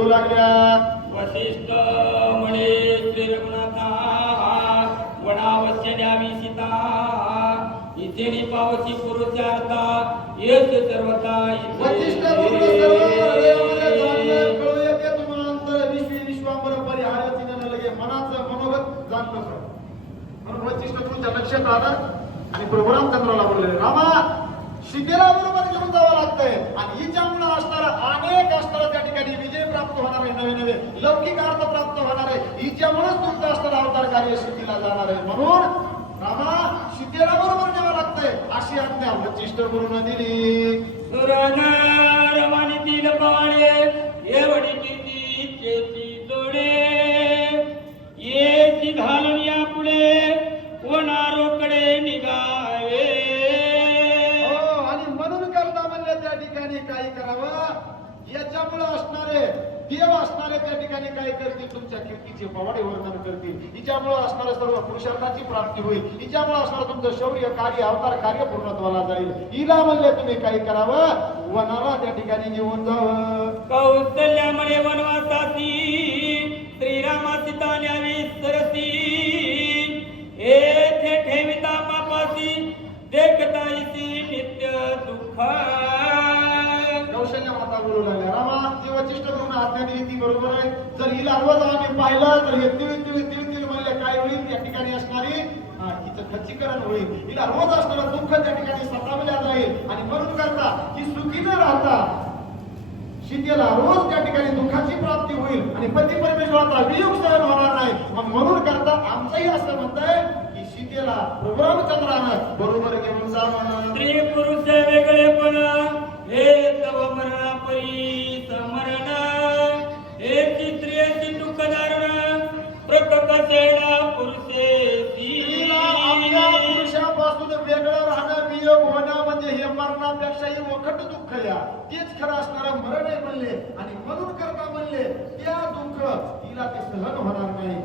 बोलू लागल्या वसिष्ठ म्हणे श्री रघुनाथा वनावश्य द्यावी सीता इथे पावशी पुरुषार्था येस सर्वता. वशिष्ठ येते वशिष्ठ तुमच्या लक्षात आलं आणि प्रभू रामचंद्राला बोलले रामा शिकेला बरोबर घेऊन जावं लागतंय आणि हिच्यामुळे असणारा अनेक असणारा त्या ठिकाणी विजय प्राप्त होणार आहे नवे नवे लौकिक अर्थ प्राप्त होणार आहे. हिच्यामुळेच तुमचं असणारं अवतार कार्य शिकेला जाणार आहे. म्हणून रामा शिकेला बरोबर न्यावं लागतंय. अशी आज्ञा वशिष्ठ गुरुनं दिली. सुरनर मानितील पाणे एवढी कीर्ती चेती जोडे. येची घालून या पुढे कोणारोकडे निघावे? हो आणि म्हणून करता म्हणले त्या ठिकाणी काय करावं. याच्यामुळे असणारे देव असणारे त्या ठिकाणी काय करतील? तुमच्या कीर्तीचे पवाडे वर्णन करतील. हिच्यामुळे असणारं सर्व पुरुषार्थाची प्राप्ती होईल. हिच्यामुळे असणारं तुमचं शौर्य कार्य अवतार कार्य पूर्णत्वाला जाईल. हिला म्हणले तुम्ही काय करावं? वनाला त्या ठिकाणी घेऊन जावं. कौशल्यामुळे वनवासाची श्रीरामा सीता न्यावी सरसी. येथे ठेविता पापासी देखता इसी नित्य दुःख कौशल्य माता बोलू लागल्या रामा जी वशिष्ठ करून आज्ञा दिली ती बरोबर आहे. जर हिला रोज आम्ही पाहिलं तर हे तिळ तिळ तिळ तिळ म्हणले काय होईल? या ठिकाणी असणारी हिचं खच्चीकरण होईल. हिला रोज असणारं दुःख त्या ठिकाणी सतावल्या जाईल आणि म्हणून करता ही सुखी न राहता. सीतेला रोज त्या ठिकाणी दुःखाची प्राप्ती होईल. आणि पती परमेश्वराचा वियोग सहन होणार नाही. मग म्हणून करता आमचंही असं म्हणताय की सीतेला रामचंद्रानं बरोबर घेऊन पुरुष हे तव मरणा प्रकट सेना पुरुषेची स्त्रीला आपल्या पुरुषापासून वेगळं राहणं वियोग होणं म्हणजे हे मरणापेक्षाही वखट दुःख या. तेच खरं असणारं मरण आहे म्हणले आणि म्हणून करता म्हणले त्या दुःख हिला ते सहन होणार नाही.